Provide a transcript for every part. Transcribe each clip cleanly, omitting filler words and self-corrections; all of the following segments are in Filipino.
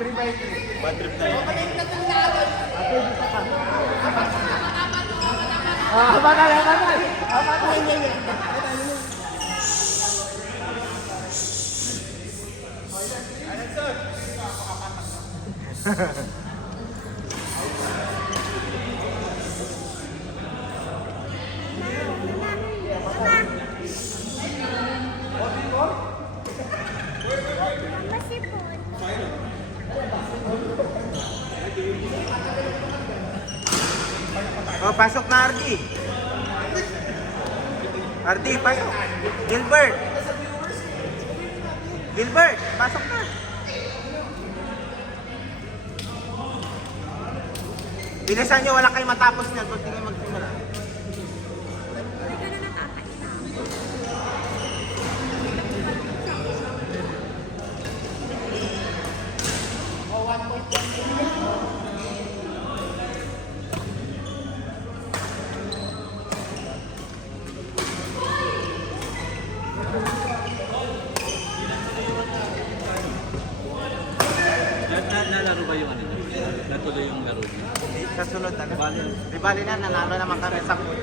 3x3. Bad trip tayo. Oh, pasok na Ardi. Ardi, pasok. Gilbert. Gilbert, pasok na. Bilisan nyo, wala kayong matapos niyan kung di kayo magsimula. Nalaro ba yung ano? Natuloy yung laro niya? Sa sunod na. Di bali na, nanalo naman kami sa pool.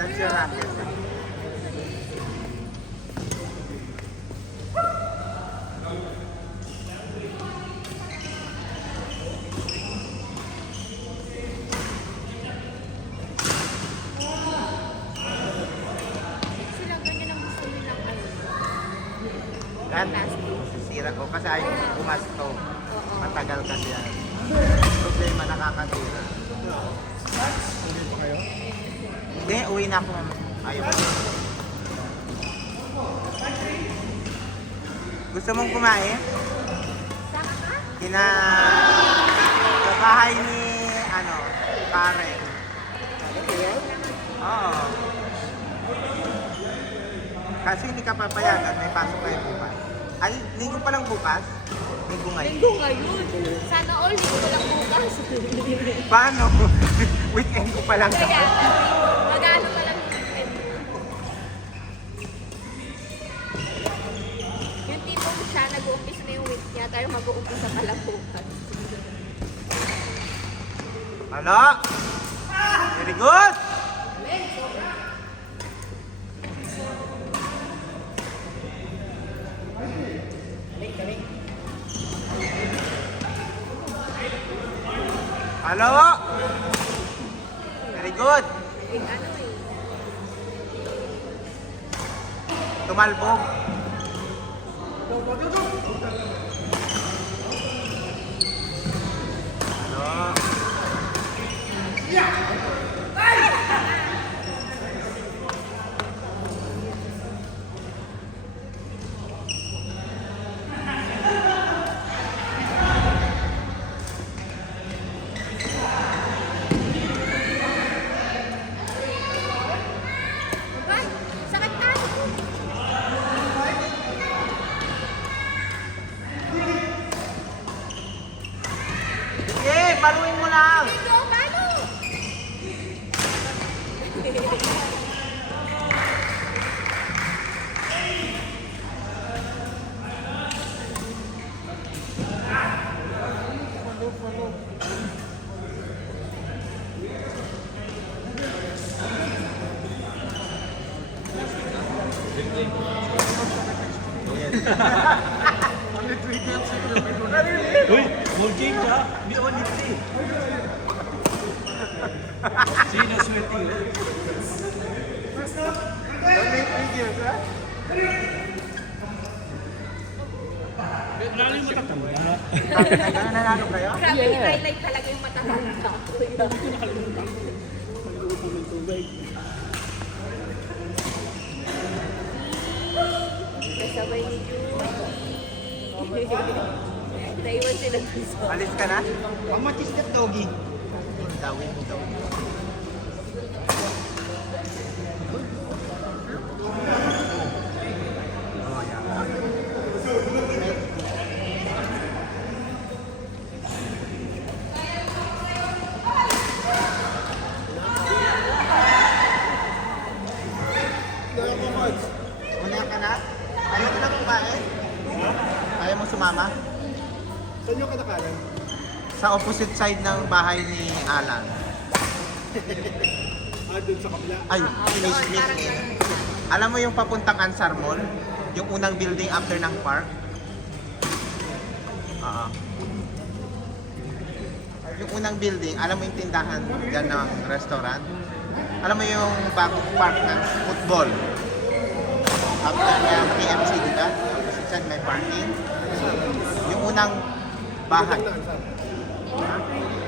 That's your racket. Yan, sisira ko kasi ayaw pumasto. Matagal kasi yan. Problema nakakatira. Uwi po kayo? Hindi, uwi na ako. Ayaw ko. Gusto mong kumain? Sa bahay ni, Karen. Oo. Kasi hindi ka papayagan, may pasok kayo bukas. Ay, linggo pa lang bukas? Linggo ngayon. Linggo ngayon. Sana all linggo lang bukas. Paano? Weekend ko pa lang. Kaya, mag-ano pa lang yung weekend. Yung tipong siya, nag-uumpisa na yung week niya, tayo mag-uumpisa pa lang bukas. Ano? Very good! Halo? Very good. Tumalbog. Halo? Sakit na! Sige, paluin mo lang. Ito, paano? Uy, more game ka? Hindi ako niti. Sino sweating? Lalo yung matatanda. Nanalo kayo? Grabe, highlight talaga yung matahanda. Kasabay ni Judy. Naiwan sila dito. Alis ka na? Ang matis ka, doggy. Dawin mo daw. Oh, yeah. Una ka na? Ayaw mo na kumain? Ayaw mo sumama? Saan yung katakalan? Sa opposite side ng bahay ni Alan. Doon sa kabila. Ay, Doon, parang miss. ganun. Alam mo yung papuntang Ansar Mall? Yung unang building after ng park? Oo. Yung unang building, alam mo yung tindahan dyan ng restaurant? Alam mo yung bagong park ng football? After ng KFC, di ba? Opposite side may parking. Yung unang bahay.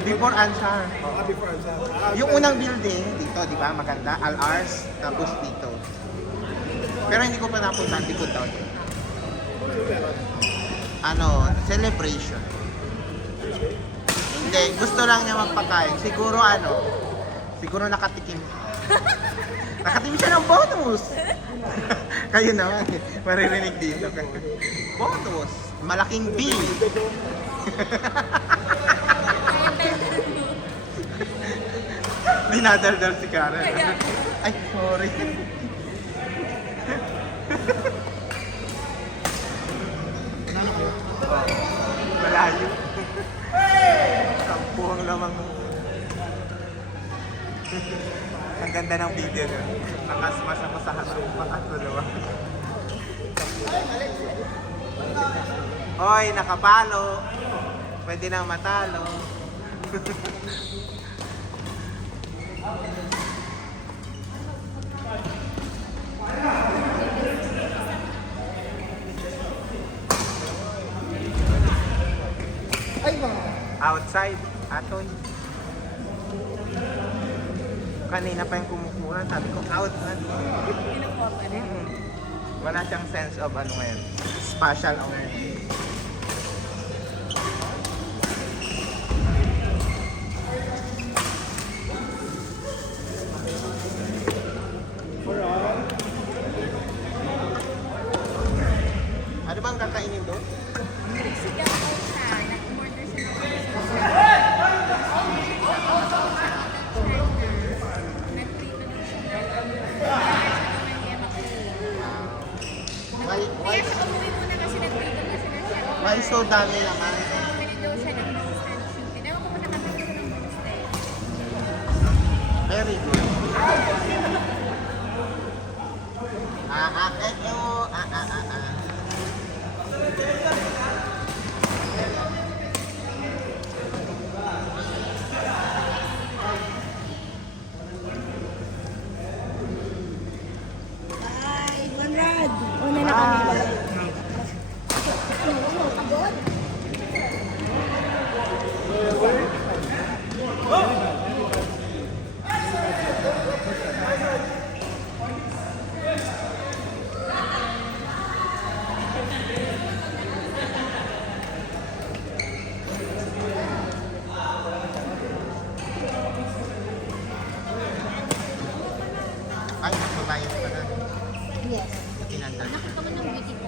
Before Ansar. Before Ansar. Yung unang building, dito, di ba? Maganda. Al-Ars, tapos dito. Pero hindi ko pa napunta, likod daw. Ano, celebration. Hindi, gusto lang niya magpakain. Siguro siguro nakatikim. Nakatikim siya ng bonus. Kayo naman, maririnig dito. Bonus. Malaking B. Dinadaldal si Karen. Ay, sorry. Oh, malayo. Sampuang lamang. Ang ganda ng video nyo. Nakasmas ako sa harap pakatulawa. Hoy, nakapalo. Pwede nang matalo. Outside, Atoy. Kanina pa yung kumukuha. Sabi ko, out na. Wala siyang sense of ano ngayon. Spatial awareness. Ano bang kakainin doon? Sigaw ko siya. Nag-order siya ng nag-prito ng siya. Why Kaya siya umuwi muna kasi nag-prito na siya ng siya. why so dami naman? Pwede daw siya ng instant shoot. Ewan ko kung nakatapos siya ng bonus tayo. Very good. Eto. Hi, Conrad! Una na kami. Pagod? Ay, magbabayad pa na. Yes. Tinandal. Nakita mo ng wiki mo.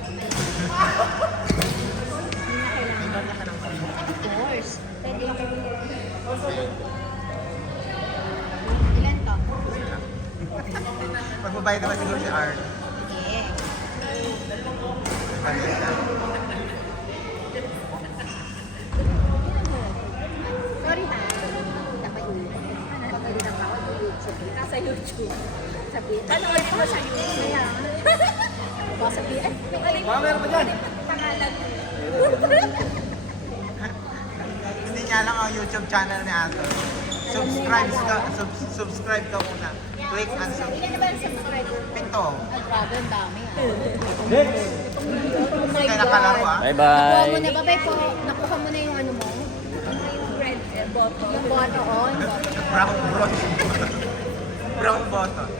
May barya ka ng pamilya. Of course. Pwede. Ilan to? Magbabayad naman siguro si Art. Sige. Barya siya. Sorry ha. Pagalitan pa ako sa YouTube. Nasa YouTube. Sabi, nanood mo sa YouTube. Kaya. Baka sabihin, yung alin mo. Meron pa dyan. Pangalan mo. Hindi niya lang ang YouTube channel ni Anton. Subscribe ka muna. Click and subscribe. Ilan na ba ang subscriber? Pito. Ay, grabe, ang dami ah. Next! Oh my Kaya nakalaro God. ah. Nakuha mo na, babay po. Nakuha mo na yung ano mo? Yung red bottle. Yung bottle, oh. Yung bottle. Brown bottle. Brown bottle.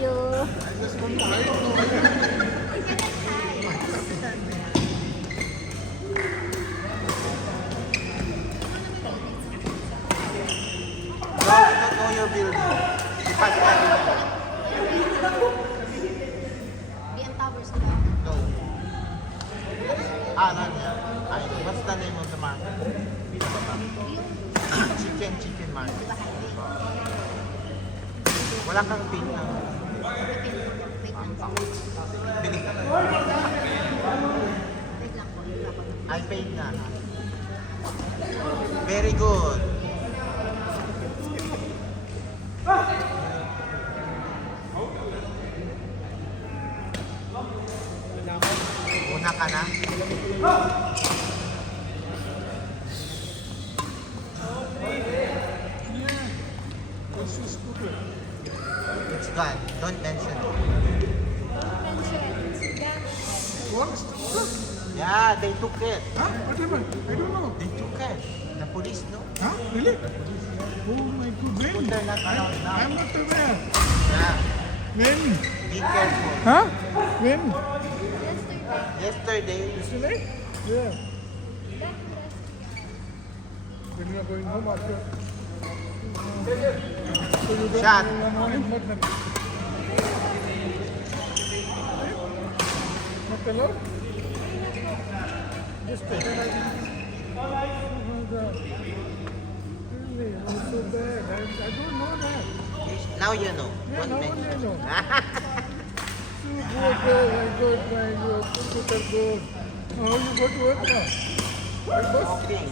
you. No, I don't know your building. Ipas ka dito. BM Towers na. No. Ah, no, no. I know. What's the name of the market? Chicken market. Wala kang pin na. Bili ka. I paid na. Very good. Una ka na? It's gone. Don't mention it. Yeah, they took it. Huh? What happened? I don't know. They took it. The police, no? Huh? Really? Oh my goodness. But they're not around now. I'm not aware. Yeah. When? Be careful. Huh? When? Yesterday, Yesterday? Yeah. When you are going home after. So you don't Shot. Not allowed? Just take it out. Oh my God. Really? Oh, so bad. I don't know that. now you know. Yeah, Don't now mention. only I know. So good, I got my computer good. How you go to work now? By bus? Okay.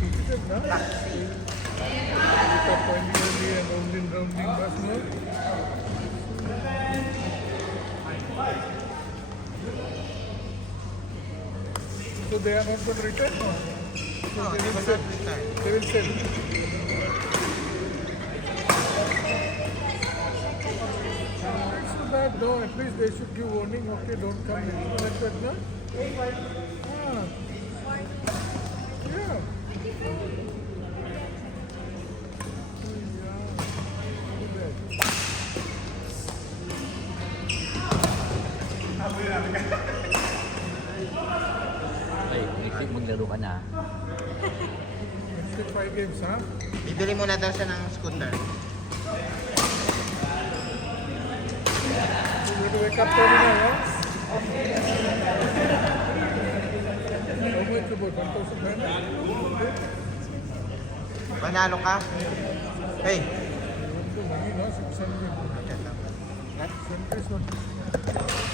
Is it now? Pick up point early and rounding bus, no? So they are not going to return now? So No, they they will will sell. not return. They will sell. It's so bad, no. At least they should give warning. Okay, don't come in. Like that, no? Ah. Yeah. Ay, isip maglaro ka na. Still 5 games, ha? Bibili mo na daw siya ng scooter. You need to wake up early now, huh? How much about 1,500? Panalo ka? Hey! Money, no? 600. 600 is not.